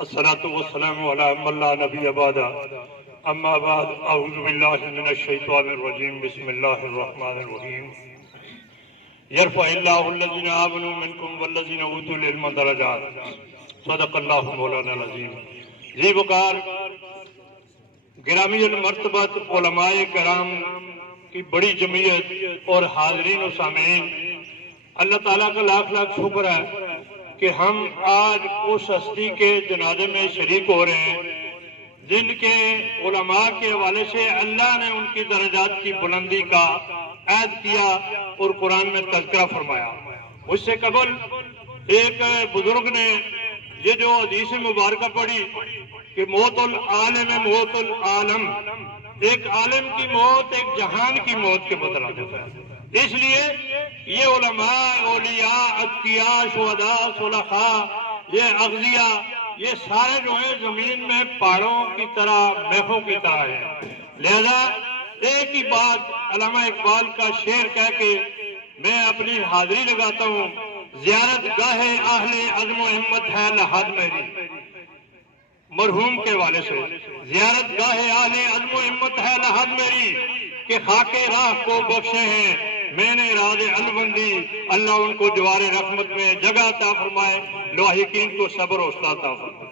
الصلاة والسلام على من لا نبي بعد اما بعد اعوذ باللہ من الشیطان الرجیم بسم اللہ الرحمن الرحیم یرفع اللہ الذین آمنوا منکم والذین اوتوا العلم درجات صدق اللہ مولانا العظیم۔ ذی وقار گرامی المرتبت علماء کرام کی بڑی جمعیت اور حاضرین و سامعین، اللہ تعالیٰ کا لاکھ لاکھ شکر ہے کہ ہم آج اس ہستی کے جنازے میں شریک ہو رہے ہیں جن کے علماء کے حوالے سے اللہ نے ان کی درجات کی بلندی کا عہد کیا اور قرآن میں تذکرہ فرمایا۔ اس سے قبل ایک بزرگ نے یہ جو حدیث مبارکہ پڑھی کہ موت العالم موت العالم، ایک عالم کی موت ایک جہان کی موت کے بدلا دیتا ہے۔ اس لیے یہ علماء، اولیاء، اتقیاء، شہداء، صلحاء، یہ اغذیاء، یہ سارے جو ہیں زمین میں پہاڑوں کی طرح، میخوں کی طرح ہیں۔ لہذا ایک ہی بات علامہ اقبال کا شعر کہہ کے میں اپنی حاضری لگاتا ہوں: زیارت گاہ اہل عزم و ہمت ہے لحد میری، مرحوم کے والے سے زیارت گاہ اہل عزم و ہمت ہے لحد میری، کہ خاک راہ کو بخشے ہیں میں نے راز البندی، اللہ ان کو جوار رحمت میں جگہ عطا فرمائے، لاحقین کو صبر و استاد عطا فرمائے۔